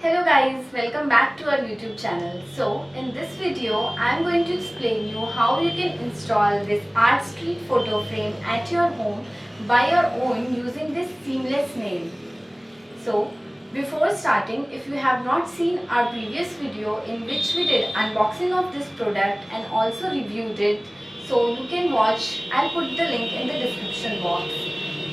Hello guys, welcome back to our YouTube channel. So in this video, I am going to explain you how you can install this Artstreet photo frame at your home by your own using this seamless nail. So before starting, if you have not seen our previous video in which we did unboxing of this product and also reviewed it, so you can watch. I'll put the link in the description box.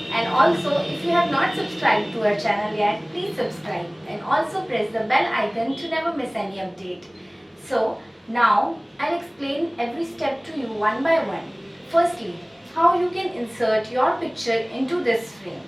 And also, if you have not subscribed to our channel yet, please subscribe and also press the bell icon to never miss any update. So now I'll explain every step to you one by one. Firstly, how you can insert your picture into this frame.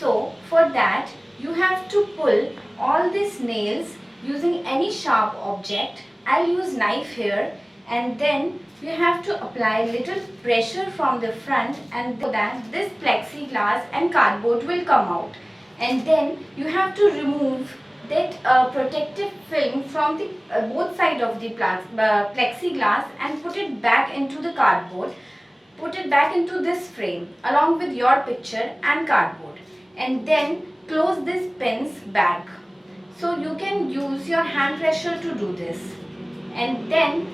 So for that, you have to pull all these nails using any sharp object. I'll use knife here, and then you have to apply little pressure from the front, and then this plexiglass and cardboard will come out, and then you have to remove that protective film from the both sides of the plexiglass and put it back into the cardboard. Put it back into this frame along with your picture and cardboard, and then close these pins back. So you can use your hand pressure to do this, and then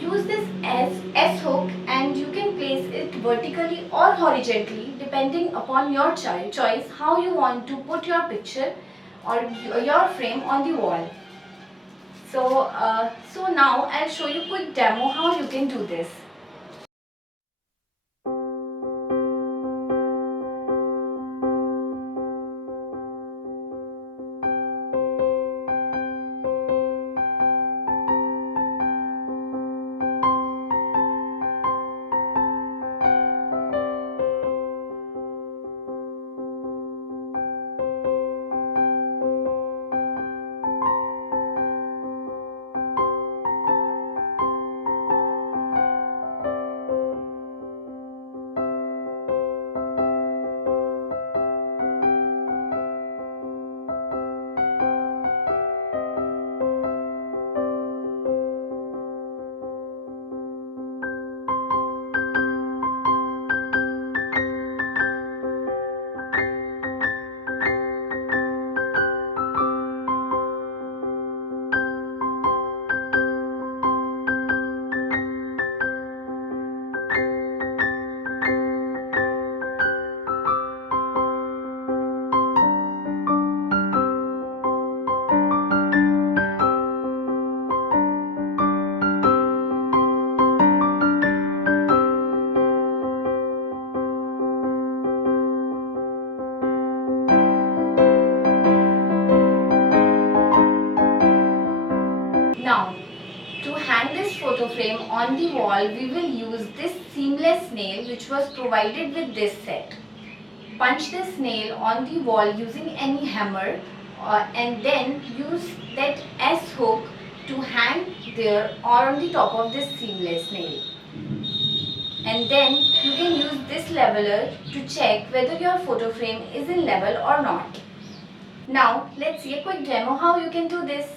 use this S hook, and you can place it vertically or horizontally depending upon your choice how you want to put your picture or your frame on the wall. So now I'll show you quick demo how you can do this. Now, to hang this photo frame on the wall, we will use this seamless nail which was provided with this set. Punch this nail on the wall using any hammer, and then use that S hook to hang there or on the top of this seamless nail. And then you can use this leveler to check whether your photo frame is in level or not. Now, let's see a quick demo how you can do this.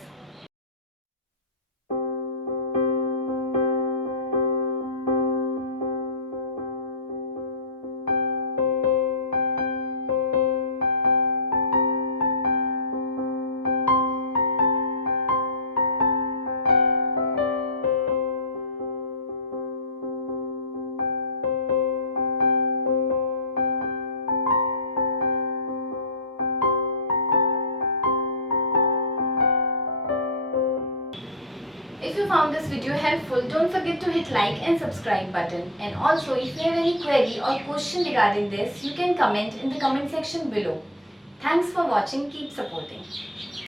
If you found this video helpful, don't forget to hit like and subscribe button. And also, if you have any query or question regarding this, you can comment in the comment section below. Thanks for watching. Keep supporting.